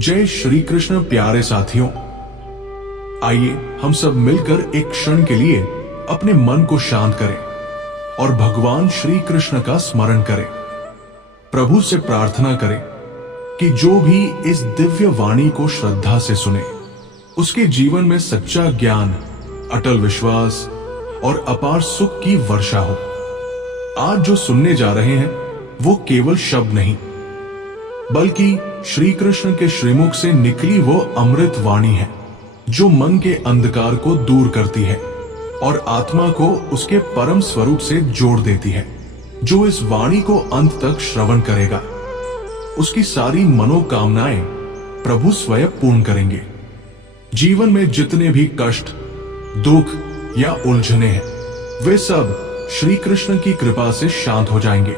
जय श्री कृष्ण प्यारे साथियों, आइए हम सब मिलकर एक क्षण के लिए अपने मन को शांत करें और भगवान श्री कृष्ण का स्मरण करें। प्रभु से प्रार्थना करें कि जो भी इस दिव्य वाणी को श्रद्धा से सुने, उसके जीवन में सच्चा ज्ञान, अटल विश्वास और अपार सुख की वर्षा हो। आज जो सुनने जा रहे हैं वो केवल शब्द नहीं, बल्कि श्री कृष्ण के श्रीमुख से निकली वो अमृत वाणी है, जो मन के अंधकार को दूर करती है और आत्मा को उसके परम स्वरूप से जोड़ देती है। जो इस वाणी को अंत तक श्रवण करेगा, उसकी सारी मनोकामनाएं प्रभु स्वयं पूर्ण करेंगे। जीवन में जितने भी कष्ट, दुख या उलझने हैं, वे सब श्री कृष्ण की कृपा से शांत हो जाएंगे।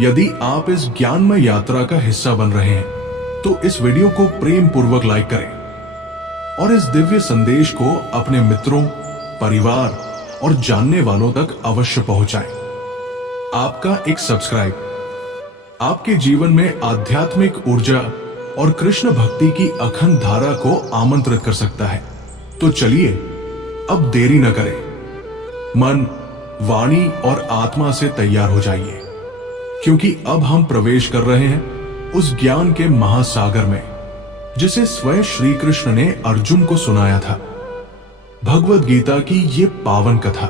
यदि आप इस ज्ञानमय यात्रा का हिस्सा बन रहे हैं, तो इस वीडियो को प्रेम पूर्वक लाइक करें और इस दिव्य संदेश को अपने मित्रों, परिवार और जानने वालों तक अवश्य पहुंचाएं। आपका एक सब्सक्राइब आपके जीवन में आध्यात्मिक ऊर्जा और कृष्ण भक्ति की अखंड धारा को आमंत्रित कर सकता है। तो चलिए अब देरी न करें, मन, वाणी और आत्मा से तैयार हो जाइए, क्योंकि अब हम प्रवेश कर रहे हैं उस ज्ञान के महासागर में जिसे स्वयं श्री कृष्ण ने अर्जुन को सुनाया था। भगवद गीता की ये पावन कथा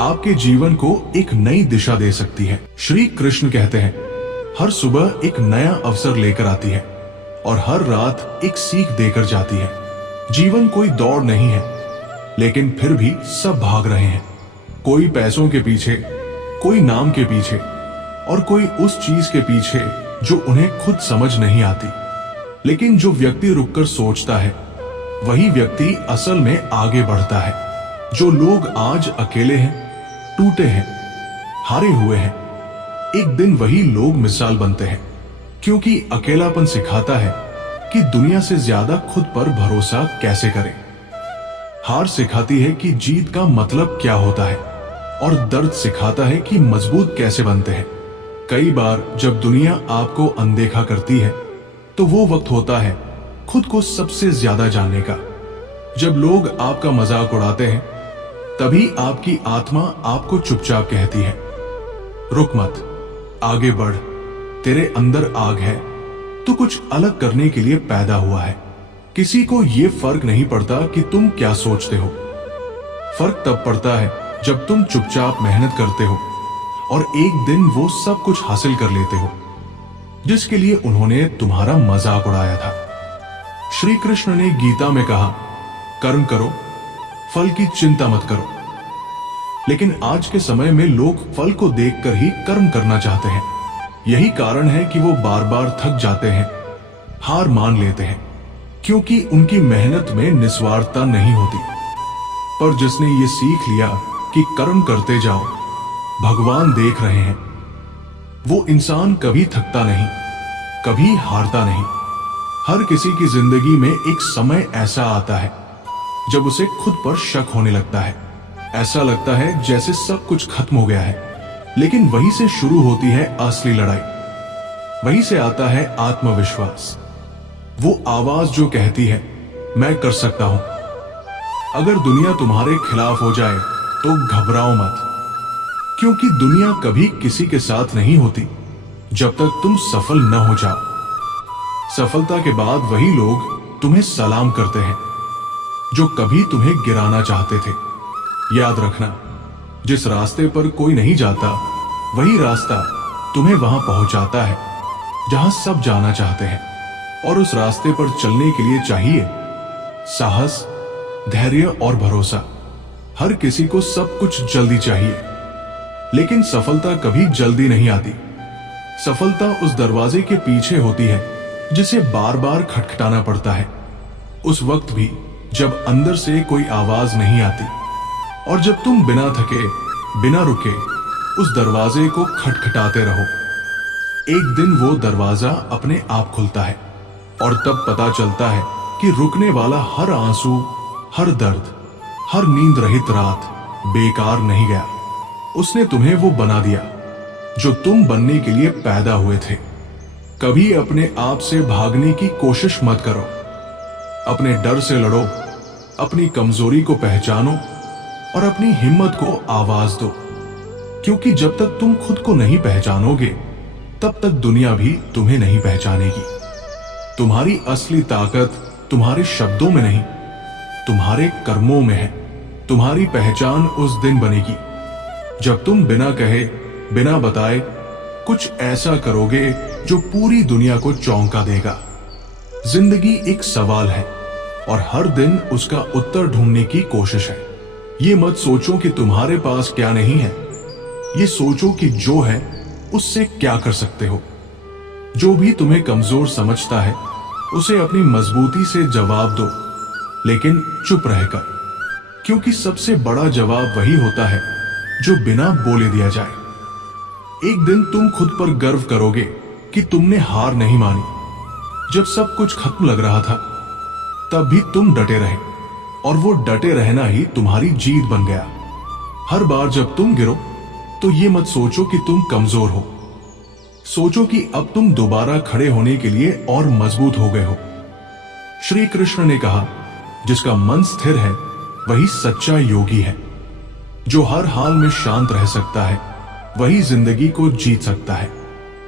आपके जीवन को एक नई दिशा दे सकती है। श्री कृष्ण कहते हैं, हर सुबह एक नया अवसर लेकर आती है और हर रात एक सीख देकर जाती है। जीवन कोई दौड़ नहीं है, लेकिन फिर भी सब भाग रहे हैं। कोई पैसों के पीछे, कोई नाम के पीछे और कोई उस चीज के पीछे जो उन्हें खुद समझ नहीं आती। लेकिन जो व्यक्ति रुककर सोचता है, वही व्यक्ति असल में आगे बढ़ता है। जो लोग आज अकेले हैं, टूटे हैं, हारे हुए हैं, एक दिन वही लोग मिसाल बनते हैं, क्योंकि अकेलापन सिखाता है कि दुनिया से ज्यादा खुद पर भरोसा कैसे करें। हार सिखाती है कि जीत का मतलब क्या होता है और दर्द सिखाता है कि मजबूत कैसे बनते हैं। कई बार जब दुनिया आपको अनदेखा करती है, तो वो वक्त होता है खुद को सबसे ज्यादा जानने का। जब लोग आपका मजाक उड़ाते हैं, तभी आपकी आत्मा आपको चुपचाप कहती है, रुक मत, आगे बढ़, तेरे अंदर आग है, तू कुछ अलग करने के लिए पैदा हुआ है। किसी को ये फर्क नहीं पड़ता कि तुम क्या सोचते हो। फर्क तब पड़ता है जब तुम चुपचाप मेहनत करते हो और एक दिन वो सब कुछ हासिल कर लेते हो जिसके लिए उन्होंने तुम्हारा मजाक उड़ाया था। श्री कृष्ण ने गीता में कहा, कर्म करो, फल की चिंता मत करो। लेकिन आज के समय में लोग फल को देखकर ही कर्म करना चाहते हैं। यही कारण है कि वो बार बार थक जाते हैं, हार मान लेते हैं, क्योंकि उनकी मेहनत में निस्वार्थता नहीं होती। पर जिसने ये सीख लिया कि कर्म करते जाओ, भगवान देख रहे हैं, वो इंसान कभी थकता नहीं, कभी हारता नहीं। हर किसी की जिंदगी में एक समय ऐसा आता है जब उसे खुद पर शक होने लगता है। ऐसा लगता है जैसे सब कुछ खत्म हो गया है। लेकिन वहीं से शुरू होती है असली लड़ाई। वहीं से आता है आत्मविश्वास, वो आवाज जो कहती है, मैं कर सकता हूं। अगर दुनिया तुम्हारे खिलाफ हो जाए तो घबराओ मत, क्योंकि दुनिया कभी किसी के साथ नहीं होती जब तक तुम सफल न हो जाओ। सफलता के बाद वही लोग तुम्हें सलाम करते हैं जो कभी तुम्हें गिराना चाहते थे। याद रखना, जिस रास्ते पर कोई नहीं जाता, वही रास्ता तुम्हें वहां पहुंचाता है जहां सब जाना चाहते हैं। और उस रास्ते पर चलने के लिए चाहिए साहस, धैर्य और भरोसा। हर किसी को सब कुछ जल्दी चाहिए, लेकिन सफलता कभी जल्दी नहीं आती। सफलता उस दरवाजे के पीछे होती है जिसे बार बार खटखटाना पड़ता है, उस वक्त भी जब अंदर से कोई आवाज नहीं आती। और जब तुम बिना थके, बिना रुके उस दरवाजे को खटखटाते रहो, एक दिन वो दरवाजा अपने आप खुलता है और तब पता चलता है कि रुकने वाला हर आंसू, हर दर्द, हर नींद रहित रात बेकार नहीं गया। उसने तुम्हें वो बना दिया जो तुम बनने के लिए पैदा हुए थे। कभी अपने आप से भागने की कोशिश मत करो। अपने डर से लड़ो, अपनी कमजोरी को पहचानो और अपनी हिम्मत को आवाज दो। क्योंकि जब तक तुम खुद को नहीं पहचानोगे, तब तक दुनिया भी तुम्हें नहीं पहचानेगी। तुम्हारी असली ताकत तुम्हारे शब्दों में नहीं, तुम्हारे कर्मों में है। तुम्हारी पहचान उस दिन बनेगी जब तुम बिना कहे, बिना बताए कुछ ऐसा करोगे जो पूरी दुनिया को चौंका देगा। जिंदगी एक सवाल है और हर दिन उसका उत्तर ढूंढने की कोशिश है। ये मत सोचो कि तुम्हारे पास क्या नहीं है, ये सोचो कि जो है उससे क्या कर सकते हो। जो भी तुम्हें कमजोर समझता है उसे अपनी मजबूती से जवाब दो, लेकिन चुप रहकर, क्योंकि सबसे बड़ा जवाब वही होता है जो बिना बोले दिया जाए। एक दिन तुम खुद पर गर्व करोगे कि तुमने हार नहीं मानी। जब सब कुछ खत्म लग रहा था तब भी तुम डटे रहे, और वो डटे रहना ही तुम्हारी जीत बन गया। हर बार जब तुम गिरो तो ये मत सोचो कि तुम कमजोर हो, सोचो कि अब तुम दोबारा खड़े होने के लिए और मजबूत हो गए हो। श्री कृष्ण ने कहा, जिसका मन स्थिर है वही सच्चा योगी है। जो हर हाल में शांत रह सकता है वही जिंदगी को जीत सकता है।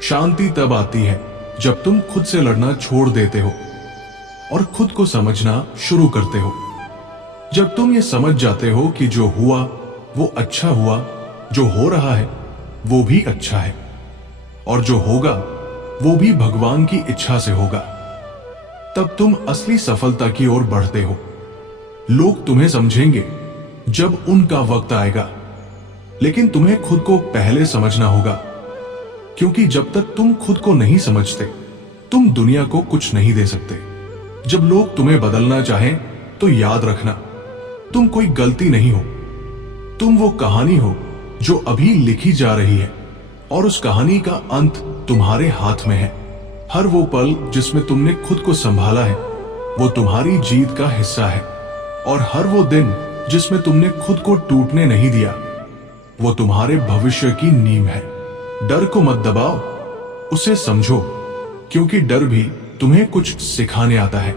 शांति तब आती है जब तुम खुद से लड़ना छोड़ देते हो और खुद को समझना शुरू करते हो। जब तुम ये समझ जाते हो कि जो हुआ वो अच्छा हुआ, जो हो रहा है वो भी अच्छा है, और जो होगा वो भी भगवान की इच्छा से होगा, तब तुम असली सफलता की ओर बढ़ते हो। लोग तुम्हें समझेंगे जब उनका वक्त आएगा, लेकिन तुम्हें खुद को पहले समझना होगा। क्योंकि जब तक तुम खुद को नहीं समझते, तुम दुनिया को कुछ नहीं दे सकते। जब लोग तुम्हें बदलना चाहें तो याद रखना, तुम कोई गलती नहीं हो। तुम वो कहानी हो जो अभी लिखी जा रही है, और उस कहानी का अंत तुम्हारे हाथ में है। हर वो पल जिसमें तुमने खुद को संभाला है वो तुम्हारी जीत का हिस्सा है, और हर वो दिन जिसमें तुमने खुद को टूटने नहीं दिया वो तुम्हारे भविष्य की नींव है। डर को मत दबाओ, उसे समझो, क्योंकि डर भी तुम्हें कुछ सिखाने आता है,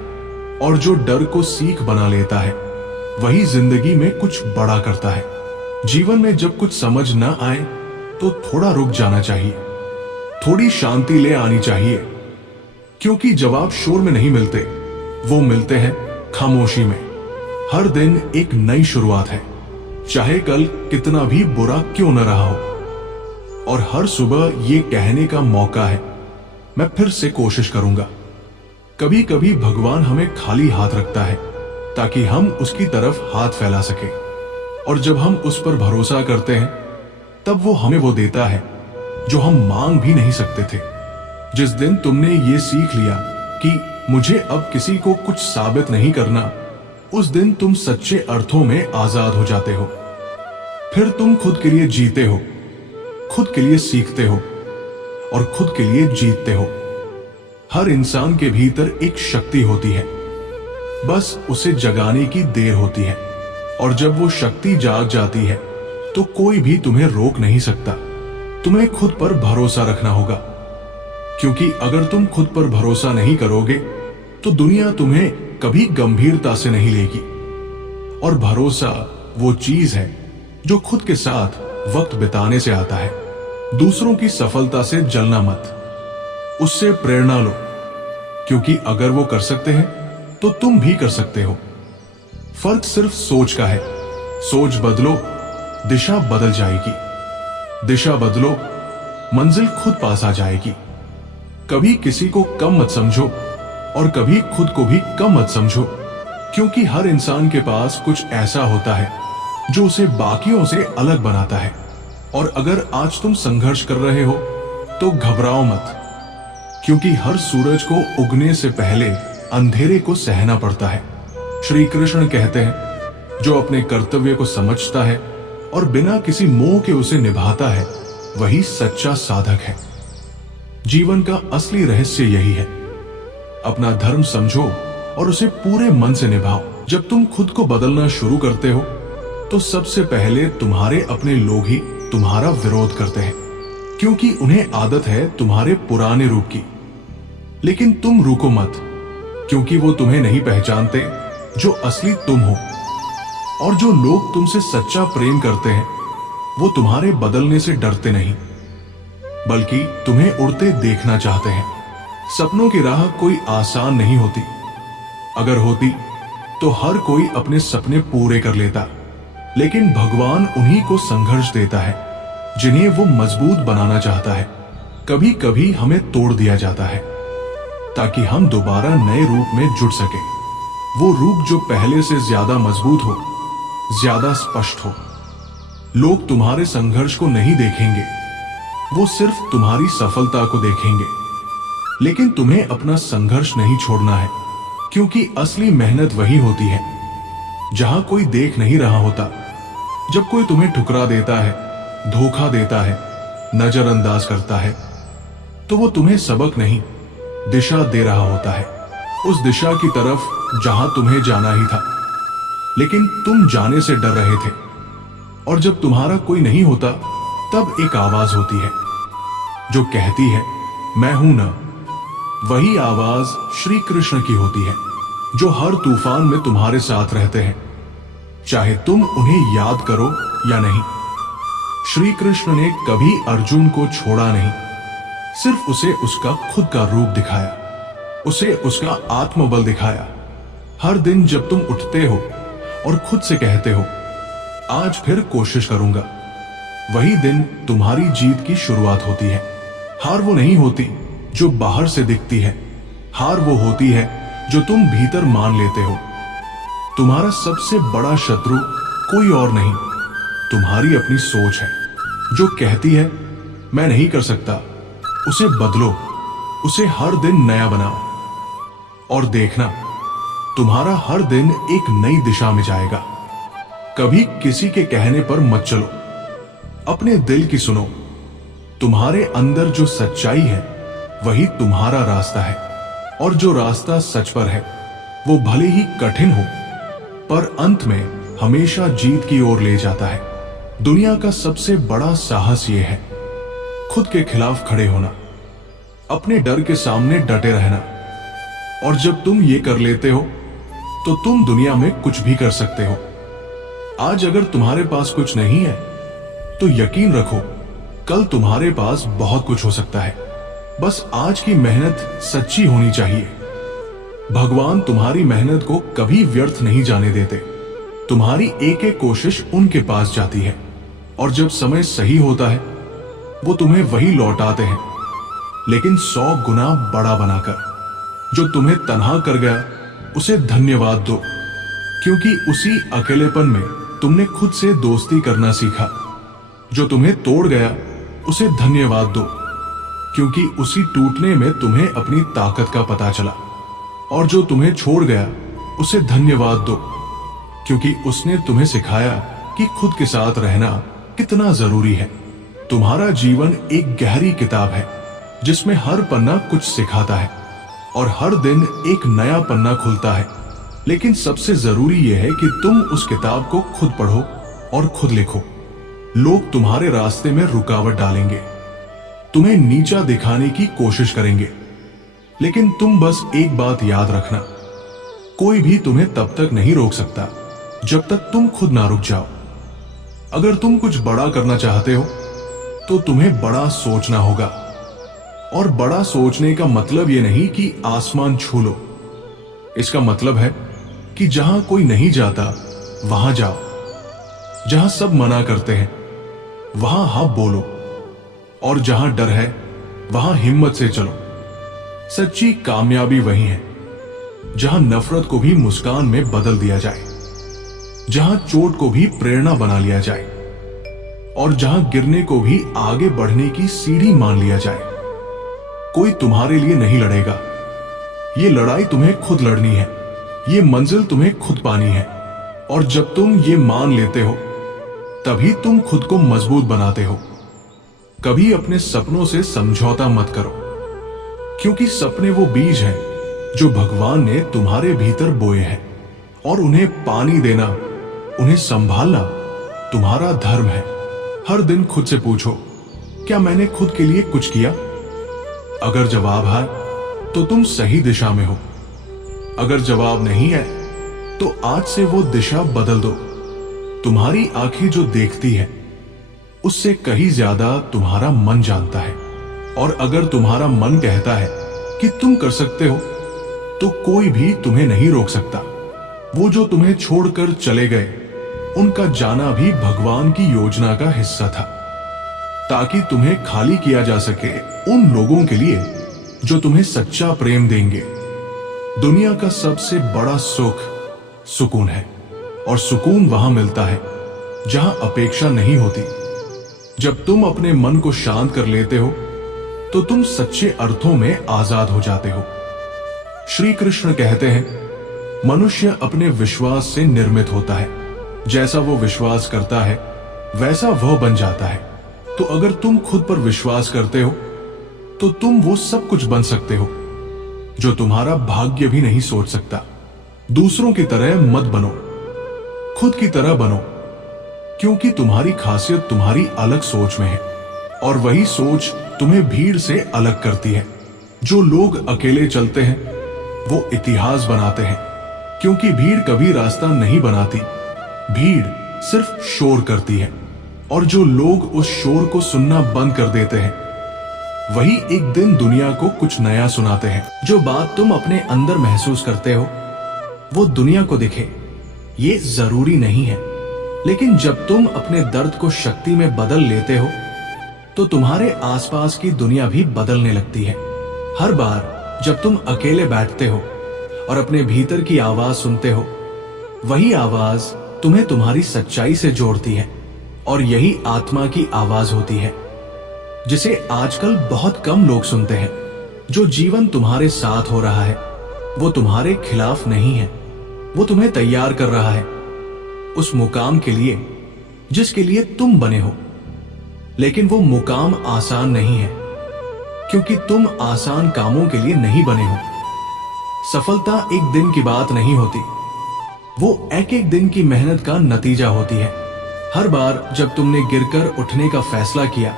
और जो डर को सीख बना लेता है वही जिंदगी में कुछ बड़ा करता है। जीवन में जब कुछ समझ ना आए तो थोड़ा रुक जाना चाहिए, थोड़ी शांति ले आनी चाहिए, क्योंकि जवाब शोर में नहीं मिलते, वो मिलते हैं खामोशी में। हर दिन एक नई शुरुआत है, चाहे कल कितना भी बुरा क्यों न रहा हो, और हर सुबह ये कहने का मौका है, मैं फिर से कोशिश करूंगा। कभी कभी भगवान हमें खाली हाथ रखता है ताकि हम उसकी तरफ हाथ फैला सके, और जब हम उस पर भरोसा करते हैं तब वो हमें वो देता है जो हम मांग भी नहीं सकते थे। जिस दिन तुमने ये सीख लिया कि मुझे अब किसी को कुछ साबित नहीं करना, उस दिन तुम सच्चे अर्थों में आजाद हो जाते हो। फिर तुम खुद के लिए जीते हो, खुद के लिए सीखते हो और खुद के लिए जीतते हो। हर इंसान के भीतर एक शक्ति होती है, बस उसे जगाने की देर होती है, और जब वो शक्ति जाग जाती है तो कोई भी तुम्हें रोक नहीं सकता। तुम्हें खुद पर भरोसा रखना होगा, क्योंकि अगर तुम खुद पर भरोसा नहीं करोगे तो दुनिया तुम्हें कभी गंभीरता से नहीं लेगी। और भरोसा वो चीज है जो खुद के साथ वक्त बिताने से आता है। दूसरों की सफलता से जलना मत, उससे प्रेरणा लो, क्योंकि अगर वो कर सकते हैं तो तुम भी कर सकते हो। फर्क सिर्फ सोच का है। सोच बदलो, दिशा बदल जाएगी। दिशा बदलो, मंजिल खुद पास आ जाएगी। कभी किसी को कम मत समझो और कभी खुद को भी कम मत समझो, क्योंकि हर इंसान के पास कुछ ऐसा होता है जो उसे बाकियों से अलग बनाता है। और अगर आज तुम संघर्ष कर रहे हो तो घबराओ मत, क्योंकि हर सूरज को उगने से पहले अंधेरे को सहना पड़ता है। श्री कृष्ण कहते हैं, जो अपने कर्तव्य को समझता है और बिना किसी मोह के उसे निभाता है वही सच्चा साधक है। जीवन का असली रहस्य यही है। अपना धर्म समझो और उसे पूरे मन से निभाओ। जब तुम खुद को बदलना शुरू करते हो तो सबसे पहले तुम्हारे अपने लोग ही तुम्हारा विरोध करते हैं, क्योंकि उन्हें आदत है तुम्हारे पुराने रूप की। लेकिन तुम रुको मत, क्योंकि वो तुम्हें नहीं पहचानते जो असली तुम हो। और जो लोग तुमसे सच्चा प्रेम करते हैं वो तुम्हारे बदलने से डरते नहीं, बल्कि तुम्हें उड़ते देखना चाहते हैं। सपनों की राह कोई आसान नहीं होती। अगर होती तो हर कोई अपने सपने पूरे कर लेता, लेकिन भगवान उन्हीं को संघर्ष देता है जिन्हें वो मजबूत बनाना चाहता है। कभी कभी हमें तोड़ दिया जाता है ताकि हम दोबारा नए रूप में जुड़ सके। वो रूप जो पहले से ज्यादा मजबूत हो, ज्यादा स्पष्ट हो। लोग तुम्हारे संघर्ष को नहीं देखेंगे, वो सिर्फ तुम्हारी सफलता को देखेंगे। लेकिन तुम्हें अपना संघर्ष नहीं छोड़ना है, क्योंकि असली मेहनत वही होती है जहां कोई देख नहीं रहा होता। जब कोई तुम्हें ठुकरा देता है, धोखा देता है, नजरअंदाज करता है, तो वो तुम्हें सबक नहीं, दिशा दे रहा होता है। उस दिशा की तरफ जहां तुम्हें जाना ही था, लेकिन तुम जाने से डर रहे थे। और जब तुम्हारा कोई नहीं होता, तब एक आवाज होती है जो कहती है मैं हूं ना। वही आवाज श्री कृष्ण की होती है, जो हर तूफान में तुम्हारे साथ रहते हैं, चाहे तुम उन्हें याद करो या नहीं। श्री कृष्ण ने कभी अर्जुन को छोड़ा नहीं, सिर्फ उसे उसका खुद का रूप दिखाया, उसे उसका आत्मबल दिखाया। हर दिन जब तुम उठते हो और खुद से कहते हो आज फिर कोशिश करूंगा, वही दिन तुम्हारी जीत की शुरुआत होती है। हार वो नहीं होती जो बाहर से दिखती है, हार वो होती है जो तुम भीतर मान लेते हो। तुम्हारा सबसे बड़ा शत्रु कोई और नहीं, तुम्हारी अपनी सोच है, जो कहती है मैं नहीं कर सकता। उसे बदलो, उसे हर दिन नया बनाओ, और देखना तुम्हारा हर दिन एक नई दिशा में जाएगा। कभी किसी के कहने पर मत चलो, अपने दिल की सुनो। तुम्हारे अंदर जो सच्चाई है वही तुम्हारा रास्ता है, और जो रास्ता सच पर है वो भले ही कठिन हो, पर अंत में हमेशा जीत की ओर ले जाता है। दुनिया का सबसे बड़ा साहस यह है खुद के खिलाफ खड़े होना, अपने डर के सामने डटे रहना। और जब तुम ये कर लेते हो तो तुम दुनिया में कुछ भी कर सकते हो। आज अगर तुम्हारे पास कुछ नहीं है तो यकीन रखो कल तुम्हारे पास बहुत कुछ हो सकता है। बस आज की मेहनत सच्ची होनी चाहिए। भगवान तुम्हारी मेहनत को कभी व्यर्थ नहीं जाने देते। तुम्हारी एक एक कोशिश उनके पास जाती है, और जब समय सही होता है वो तुम्हें वही लौटाते हैं, लेकिन 100 गुना बड़ा बनाकर। जो तुम्हें तन्हा कर गया उसे धन्यवाद दो, क्योंकि उसी अकेलेपन में तुमने खुद से दोस्ती करना सीखा। जो तुम्हें तोड़ गया उसे धन्यवाद दो, क्योंकि उसी टूटने में तुम्हें अपनी ताकत का पता चला। और जो तुम्हें छोड़ गया उसे धन्यवाद दो, क्योंकि उसने तुम्हें सिखाया कि खुद के साथ रहना कितना जरूरी है। तुम्हारा जीवन एक गहरी किताब है जिसमें हर पन्ना कुछ सिखाता है, और हर दिन एक नया पन्ना खुलता है। लेकिन सबसे जरूरी यह है कि तुम उस किताब को खुद पढ़ो और खुद लिखो। लोग तुम्हारे रास्ते में रुकावट डालेंगे, तुम्हें नीचा दिखाने की कोशिश करेंगे, लेकिन तुम बस एक बात याद रखना, कोई भी तुम्हें तब तक नहीं रोक सकता जब तक तुम खुद ना रुक जाओ। अगर तुम कुछ बड़ा करना चाहते हो तो तुम्हें बड़ा सोचना होगा, और बड़ा सोचने का मतलब यह नहीं कि आसमान छू लो। इसका मतलब है कि जहां कोई नहीं जाता वहां जाओ, जहां सब मना करते हैं वहां हाँ बोलो, और जहां डर है वहां हिम्मत से चलो। सच्ची कामयाबी वही है जहां नफरत को भी मुस्कान में बदल दिया जाए, जहां चोट को भी प्रेरणा बना लिया जाए, और जहां गिरने को भी आगे बढ़ने की सीढ़ी मान लिया जाए। कोई तुम्हारे लिए नहीं लड़ेगा, ये लड़ाई तुम्हें खुद लड़नी है, ये मंजिल तुम्हें खुद पानी है। और जब तुम ये मान लेते हो तभी तुम खुद को मजबूत बनाते हो। कभी अपने सपनों से समझौता मत करो, क्योंकि सपने वो बीज हैं जो भगवान ने तुम्हारे भीतर बोए हैं, और उन्हें पानी देना, उन्हें संभालना तुम्हारा धर्म है। हर दिन खुद से पूछो क्या मैंने खुद के लिए कुछ किया। अगर जवाब है तो तुम सही दिशा में हो। अगर जवाब नहीं है तो आज से वो दिशा बदल दो। तुम्हारी आंखें जो देखती है उससे कहीं ज्यादा तुम्हारा मन जानता है। और अगर तुम्हारा मन कहता है कि तुम कर सकते हो तो कोई भी तुम्हें नहीं रोक सकता। वो जो तुम्हें छोड़कर चले गए उनका जाना भी भगवान की योजना का हिस्सा था, ताकि तुम्हें खाली किया जा सके उन लोगों के लिए जो तुम्हें सच्चा प्रेम देंगे। दुनिया का सबसे बड़ा सुख सुकून है, और सुकून वहां मिलता है जहां अपेक्षा नहीं होती। जब तुम अपने मन को शांत कर लेते हो तो तुम सच्चे अर्थों में आजाद हो जाते हो। श्री कृष्ण कहते हैं, मनुष्य अपने विश्वास से निर्मित होता है। जैसा वो विश्वास करता है वैसा वह बन जाता है। तो अगर तुम खुद पर विश्वास करते हो तो तुम वो सब कुछ बन सकते हो जो तुम्हारा भाग्य भी नहीं सोच सकता। दूसरों की तरह मत बनो, खुद की तरह बनो, क्योंकि तुम्हारी खासियत तुम्हारी अलग सोच में है, और वही सोच तुम्हें भीड़ से अलग करती है। जो लोग अकेले चलते हैं वो इतिहास बनाते हैं, क्योंकि भीड़ कभी रास्ता नहीं बनाती, भीड़ सिर्फ शोर करती है। और जो लोग उस शोर को सुनना बंद कर देते हैं वही एक दिन दुनिया को कुछ नया सुनाते हैं। जो बात तुम अपने अंदर महसूस करते हो वो दुनिया को दिखे ये जरूरी नहीं है, लेकिन जब तुम अपने दर्द को शक्ति में बदल लेते हो तो तुम्हारे आसपास की दुनिया भी बदलने लगती है। हर बार जब तुम अकेले बैठते हो और अपने भीतर की आवाज सुनते हो, वही आवाज तुम्हें तुम्हारी सच्चाई से जोड़ती है, और यही आत्मा की आवाज होती है जिसे आजकल बहुत कम लोग सुनते हैं। जो जीवन तुम्हारे साथ हो रहा है वो तुम्हारे खिलाफ नहीं है, वो तुम्हें तैयार कर रहा है उस मुकाम के लिए जिसके लिए तुम बने हो। लेकिन वो मुकाम आसान नहीं है, क्योंकि तुम आसान कामों के लिए नहीं बने हो। सफलता एक दिन की बात नहीं होती, वो एक एक दिन की मेहनत का नतीजा होती है। हर बार जब तुमने गिरकर उठने का फैसला किया,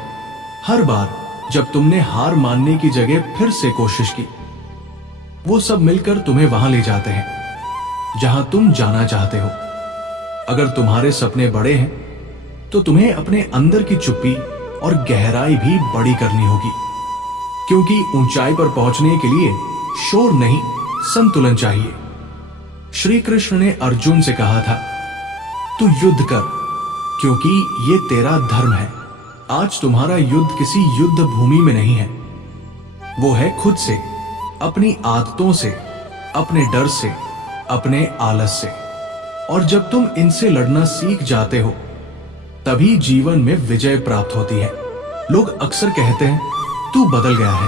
हर बार जब तुमने हार मानने की जगह फिर से कोशिश की, वो सब मिलकर तुम्हें वहां ले जाते हैं जहां तुम जाना चाहते हो। अगर तुम्हारे सपने बड़े हैं तो तुम्हें अपने अंदर की चुप्पी और गहराई भी बड़ी करनी होगी, क्योंकि ऊंचाई पर पहुंचने के लिए शोर नहीं, संतुलन चाहिए। श्री कृष्ण ने अर्जुन से कहा था, तू युद्ध कर, क्योंकि ये तेरा धर्म है। आज तुम्हारा युद्ध किसी युद्ध भूमि में नहीं है, वो है खुद से, अपनी आदतों से, अपने डर से, अपने आलस से। और जब तुम इनसे लड़ना सीख जाते हो तभी जीवन में विजय प्राप्त होती है। लोग अक्सर कहते हैं, तू बदल गया है।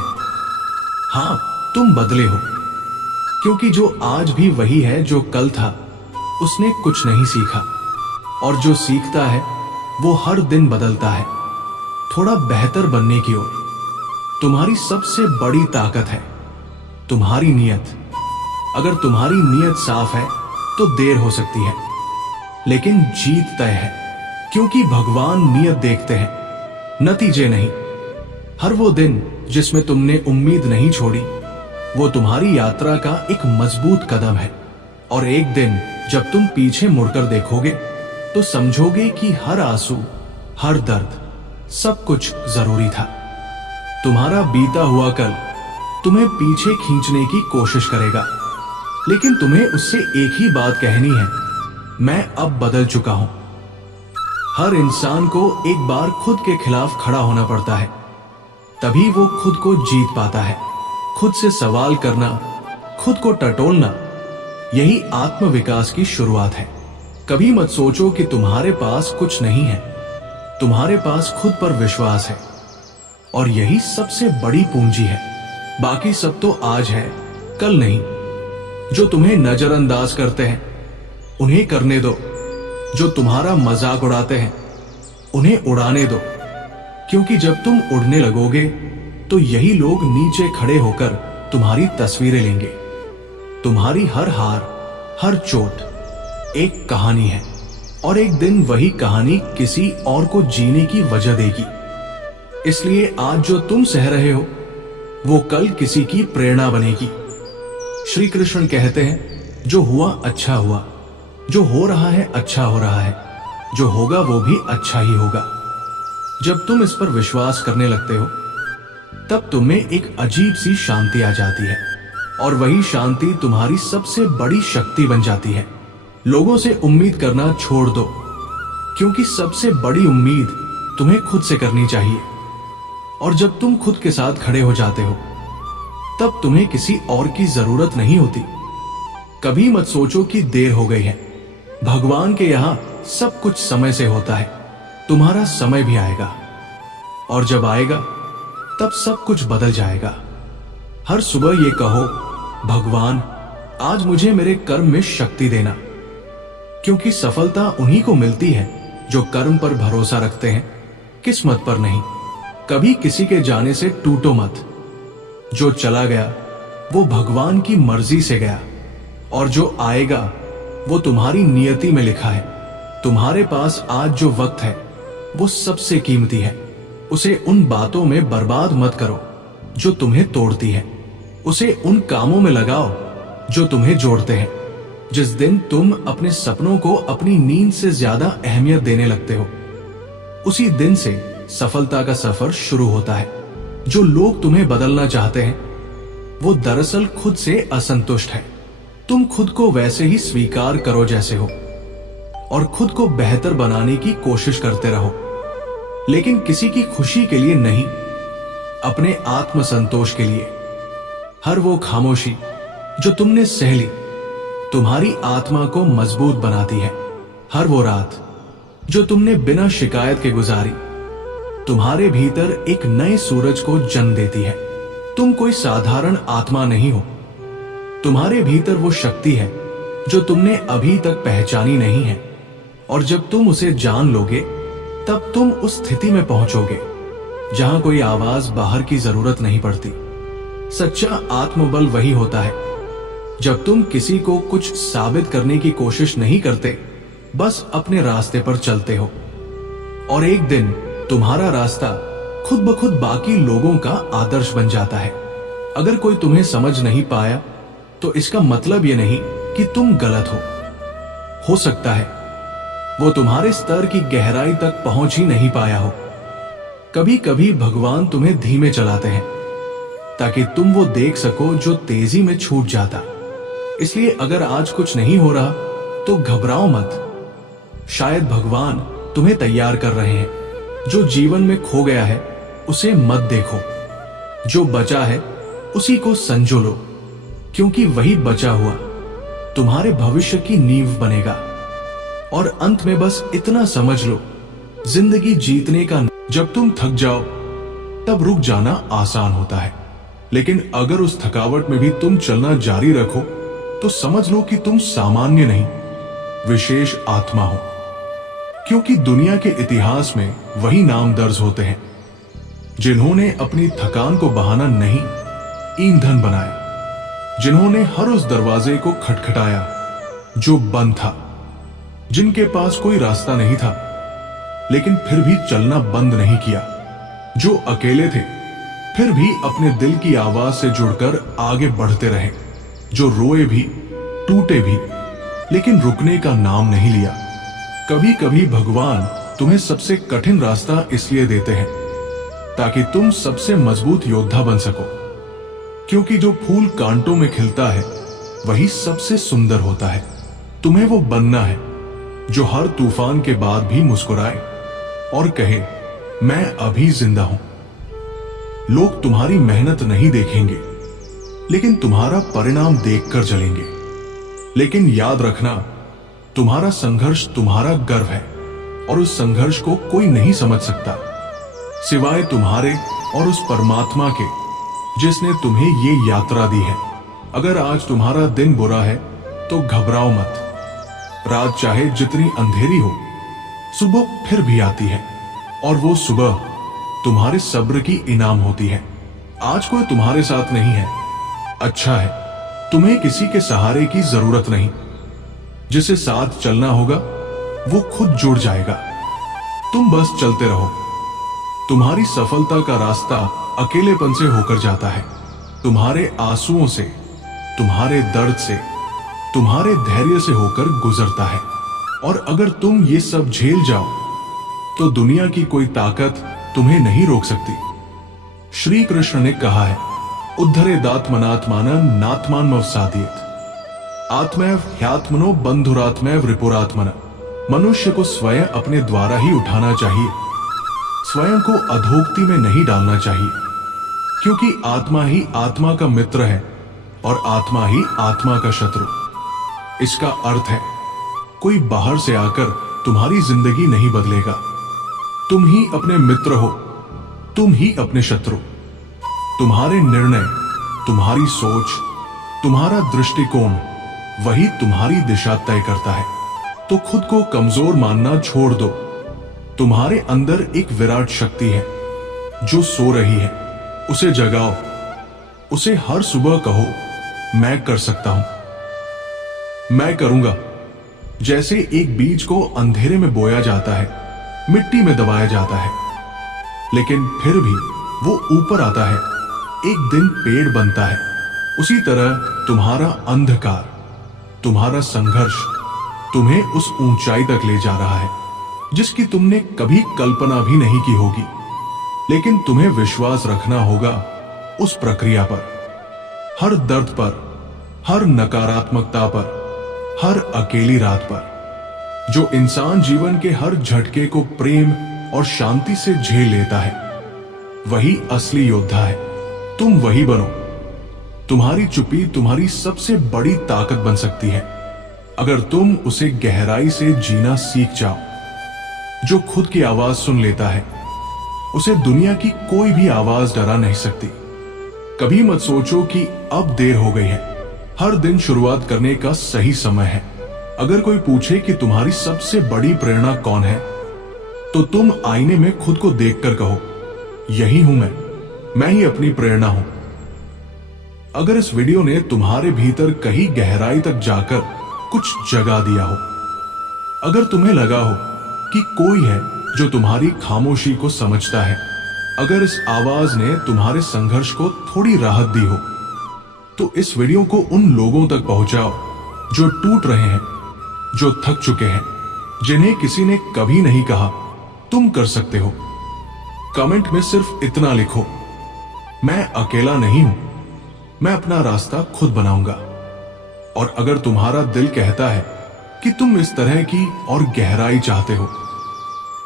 हां, तुम बदले हो, क्योंकि जो आज भी वही है जो कल था, उसने कुछ नहीं सीखा। और जो सीखता है वो हर दिन बदलता है, थोड़ा बेहतर बनने की ओर। तुम्हारी सबसे बड़ी ताकत है तुम्हारी नियत। अगर तुम्हारी नियत साफ है तो देर हो सकती है, लेकिन जीत तय है, क्योंकि भगवान नियत देखते हैं, नतीजे नहीं। हर वो दिन जिसमें तुमने उम्मीद नहीं छोड़ी, वो तुम्हारी यात्रा का एक मजबूत कदम है। और एक दिन जब तुम पीछे मुड़कर देखोगे तो समझोगे कि हर आंसू, हर दर्द, सब कुछ जरूरी था। तुम्हारा बीता हुआ कल तुम्हें पीछे खींचने की कोशिश करेगा, लेकिन तुम्हें उससे एक ही बात कहनी है, मैं अब बदल चुका हूं। हर इंसान को एक बार खुद के खिलाफ खड़ा होना पड़ता है, तभी वो खुद को जीत पाता है। खुद से सवाल करना, खुद को टटोलना, यही आत्मविकास की शुरुआत है। कभी मत सोचो कि तुम्हारे पास कुछ नहीं है, तुम्हारे पास खुद पर विश्वास है, और यही सबसे बड़ी पूंजी है। बाकी सब तो आज है, कल नहीं। जो तुम्हें नजरअंदाज करते हैं उन्हें करने दो, जो तुम्हारा मजाक उड़ाते हैं उन्हें उड़ाने दो, क्योंकि जब तुम उड़ने लगोगे तो यही लोग नीचे खड़े होकर तुम्हारी तस्वीरें लेंगे। तुम्हारी हर हार, हर चोट एक कहानी है, और एक दिन वही कहानी किसी और को जीने की वजह देगी। इसलिए आज जो तुम सह रहे हो वो कल किसी की प्रेरणा बनेगी। श्री कृष्ण कहते हैं, जो हुआ अच्छा हुआ, जो हो रहा है अच्छा हो रहा है, जो होगा वो भी अच्छा ही होगा। जब तुम इस पर विश्वास करने लगते हो तब तुम्हें एक अजीब सी शांति आ जाती है, और वही शांति तुम्हारी सबसे बड़ी शक्ति बन जाती है। लोगों से उम्मीद करना छोड़ दो, क्योंकि सबसे बड़ी उम्मीद तुम्हें खुद से करनी चाहिए। और जब तुम खुद के साथ खड़े हो जाते हो तब तुम्हें किसी और की जरूरत नहीं होती। कभी मत सोचो कि देर हो गई है। भगवान के यहां सब कुछ समय से होता है। तुम्हारा समय भी आएगा, और जब आएगा तब सब कुछ बदल जाएगा। हर सुबह ये कहो, भगवान आज मुझे मेरे कर्म में शक्ति देना, क्योंकि सफलता उन्हीं को मिलती है जो कर्म पर भरोसा रखते हैं, किस्मत पर नहीं। कभी किसी के जाने से टूटो मत। जो चला गया वो भगवान की मर्जी से गया, और जो आएगा वो तुम्हारी नियति में लिखा है। तुम्हारे पास आज जो वक्त है वो सबसे कीमती है। उसे उन बातों में बर्बाद मत करो जो तुम्हें तोड़ती है। उसे उन कामों में लगाओ जो तुम्हें जोड़ते हैं। जिस दिन तुम अपने सपनों को अपनी नींद से ज्यादा अहमियत देने लगते हो, उसी दिन से सफलता का सफर शुरू होता है। जो लोग तुम्हें बदलना चाहते हैं वो दरअसल खुद से असंतुष्ट है। तुम खुद को वैसे ही स्वीकार करो जैसे हो, और खुद को बेहतर बनाने की कोशिश करते रहो, लेकिन किसी की खुशी के लिए नहीं, अपने आत्मसंतोष के लिए। हर वो खामोशी जो तुमने सह ली तुम्हारी आत्मा को मजबूत बनाती है। हर वो रात जो तुमने बिना शिकायत के गुजारी तुम्हारे भीतर एक नए सूरज को जन्म देती है। तुम कोई साधारण आत्मा नहीं हो। तुम्हारे भीतर वो शक्ति है जो तुमने अभी तक पहचानी नहीं है, और जब तुम उसे जान लोगे तब तुम उस स्थिति में पहुंचोगे जहां कोई आवाज बाहर की जरूरत नहीं पड़ती। सच्चा आत्मबल वही होता है जब तुम किसी को कुछ साबित करने की कोशिश नहीं करते, बस अपने रास्ते पर चलते हो, और एक दिन तुम्हारा रास्ता खुद ब खुद बाकी लोगों का आदर्श बन जाता है। अगर कोई तुम्हें समझ नहीं पाया तो इसका मतलब यह नहीं कि तुम गलत हो सकता है वो तुम्हारे स्तर की गहराई तक पहुंच ही नहीं पाया हो। कभी कभी भगवान तुम्हें धीमे चलाते हैं ताकि तुम वो देख सको जो तेजी में छूट जाता। इसलिए अगर आज कुछ नहीं हो रहा तो घबराओ मत। शायद भगवान तुम्हें तैयार कर रहे हैं। जो जीवन में खो गया है उसे मत देखो, जो बचा है उसी को संजो लो, क्योंकि वही बचा हुआ तुम्हारे भविष्य की नींव बनेगा। और अंत में बस इतना समझ लो, जिंदगी जीतने का जब तुम थक जाओ तब रुक जाना आसान होता है, लेकिन अगर उस थकावट में भी तुम चलना जारी रखो तो समझ लो कि तुम सामान्य नहीं, विशेष आत्मा हो। क्योंकि दुनिया के इतिहास में वही नाम दर्ज होते हैं जिन्होंने अपनी थकान को बहाना नहीं, ईंधन बनाया, जिन्होंने हर उस दरवाजे को खटखटाया जो बंद था, जिनके पास कोई रास्ता नहीं था लेकिन फिर भी चलना बंद नहीं किया, जो अकेले थे फिर भी अपने दिल की आवाज से जुड़कर आगे बढ़ते रहे, जो रोए भी, टूटे भी, लेकिन रुकने का नाम नहीं लिया। कभी कभी भगवान तुम्हें सबसे कठिन रास्ता इसलिए देते हैं ताकि तुम सबसे मजबूत योद्धा बन सको, क्योंकि जो फूल कांटों में खिलता है वही सबसे सुंदर होता है। तुम्हें वो बनना है जो हर तूफान के बाद भी मुस्कुराए और कहे, मैं अभी जिंदा हूं। लोग तुम्हारी मेहनत नहीं देखेंगे लेकिन तुम्हारा परिणाम देखकर जलेंगे। लेकिन याद रखना, तुम्हारा संघर्ष तुम्हारा गर्व है, और उस संघर्ष को कोई नहीं समझ सकता सिवाय तुम्हारे और उस परमात्मा के जिसने तुम्हें ये यात्रा दी है। अगर आज तुम्हारा दिन बुरा है तो घबराओ मत। रात चाहे जितनी अंधेरी हो, सुबह फिर भी आती है, और वो सुबह तुम्हारे सब्र की इनाम होती है। आज कोई तुम्हारे साथ नहीं है, अच्छा है, तुम्हें किसी के सहारे की जरूरत नहीं। जिसे साथ चलना होगा वो खुद जुड़ जाएगा। तुम बस चलते रहो। तुम्हारी सफलता का रास्ता अकेलेपन से होकर जाता है, तुम्हारे आंसुओं से, तुम्हारे दर्द से, तुम्हारे धैर्य से होकर गुजरता है। और अगर तुम ये सब झेल जाओ तो दुनिया की कोई ताकत तुम्हें नहीं रोक सकती। श्री कृष्ण ने कहा है, उद्धरेदात्मनात्मानं नात्मानमवसादयेत्। आत्मैव ह्यात्मनो बंधुरात्मैव रिपुरात्मन। मनुष्य को स्वयं अपने द्वारा ही उठाना चाहिए, स्वयं को अधोगति में नहीं डालना चाहिए, क्योंकि आत्मा ही आत्मा का मित्र है और आत्मा ही आत्मा का शत्रु। इसका अर्थ है, कोई बाहर से आकर तुम्हारी जिंदगी नहीं बदलेगा। तुम ही अपने मित्र हो, तुम ही अपने शत्रु। तुम्हारे निर्णय, तुम्हारी सोच, तुम्हारा दृष्टिकोण वही तुम्हारी दिशा तय करता है। तो खुद को कमजोर मानना छोड़ दो। तुम्हारे अंदर एक विराट शक्ति है जो सो रही है, उसे जगाओ। उसे हर सुबह कहो, मैं कर सकता हूं, मैं करूंगा। जैसे एक बीज को अंधेरे में बोया जाता है, मिट्टी में दबाया जाता है, लेकिन फिर भी वो ऊपर आता है, एक दिन पेड़ बनता है। उसी तरह तुम्हारा अंधकार, तुम्हारा संघर्ष तुम्हें उस ऊंचाई तक ले जा रहा है जिसकी तुमने कभी कल्पना भी नहीं की होगी। लेकिन तुम्हें विश्वास रखना होगा उस प्रक्रिया पर, हर दर्द पर, हर नकारात्मकता पर, हर अकेली रात पर। जो इंसान जीवन के हर झटके को प्रेम और शांति से झेल लेता है, वही असली योद्धा है। तुम वही बनो। तुम्हारी चुप्पी तुम्हारी सबसे बड़ी ताकत बन सकती है, अगर तुम उसे गहराई से जीना सीख जाओ। जो खुद की आवाज सुन लेता है, उसे दुनिया की कोई भी आवाज डरा नहीं सकती। कभी मत सोचो कि अब देर हो गई है। हर दिन शुरुआत करने का सही समय है। अगर कोई पूछे कि तुम्हारी सबसे बड़ी प्रेरणा कौन है, तो तुम आईने में खुद को देखकर कहो, यही हूं मैं ही अपनी प्रेरणा हूं। अगर इस वीडियो ने तुम्हारे भीतर कहीं गहराई तक जाकर कुछ जगा दिया हो, अगर तुम्हें लगा हो कि कोई है जो तुम्हारी खामोशी को समझता है, अगर इस आवाज ने तुम्हारे संघर्ष को थोड़ी राहत दी हो, तो इस वीडियो को उन लोगों तक पहुंचाओ जो टूट रहे हैं, जो थक चुके हैं, जिन्हें किसी ने कभी नहीं कहा तुम कर सकते हो। कमेंट में सिर्फ इतना लिखो, मैं अकेला नहीं हूं, मैं अपना रास्ता खुद बनाऊंगा। और अगर तुम्हारा दिल कहता है कि तुम इस तरह की और गहराई चाहते हो,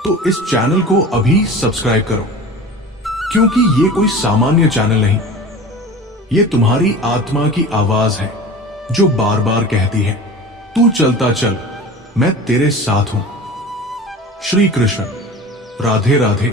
तो इस चैनल को अभी सब्सक्राइब करो, क्योंकि ये कोई सामान्य चैनल नहीं, ये तुम्हारी आत्मा की आवाज है जो बार बार कहती है, तू चलता चल, मैं तेरे साथ हूं। श्री कृष्ण। राधे राधे।